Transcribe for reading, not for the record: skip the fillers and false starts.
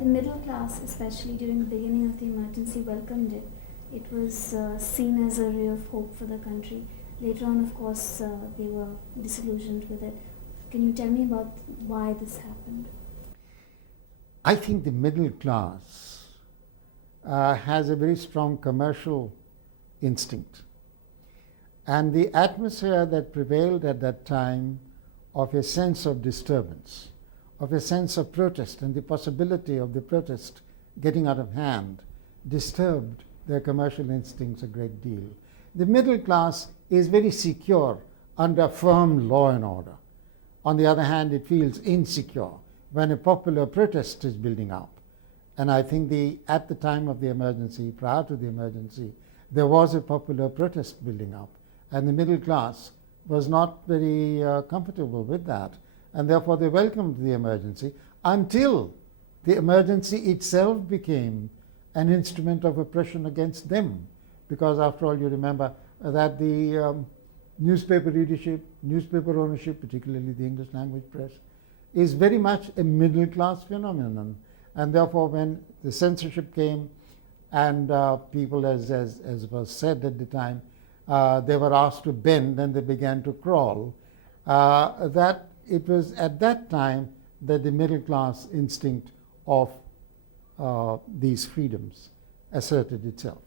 the middle class, especially during the beginning of the emergency, welcomed it. It was seen as a ray of hope for the country. Later on, of course, they were disillusioned with it. Can you tell me about why this happened? I think the middle class has a very strong commercial instinct. And the atmosphere that prevailed at that time of a sense of disturbance, of a sense of protest and the possibility of the protest getting out of hand, disturbed their commercial instincts a great deal. The middle class is very secure under firm law and order. On the other hand, it feels insecure when a popular protest is building up. And I think at the time of the emergency, prior to the emergency, there was a popular protest building up. And the middle class was not very comfortable with that. And therefore they welcomed the emergency until the emergency itself became an instrument of oppression against them. Because after all, you remember that the newspaper readership, newspaper ownership, particularly the English language press, is very much a middle class phenomenon. And therefore when the censorship came and people, as was said at the time, they were asked to bend and they began to crawl, that it was at that time that the middle class instinct of these freedoms asserted itself.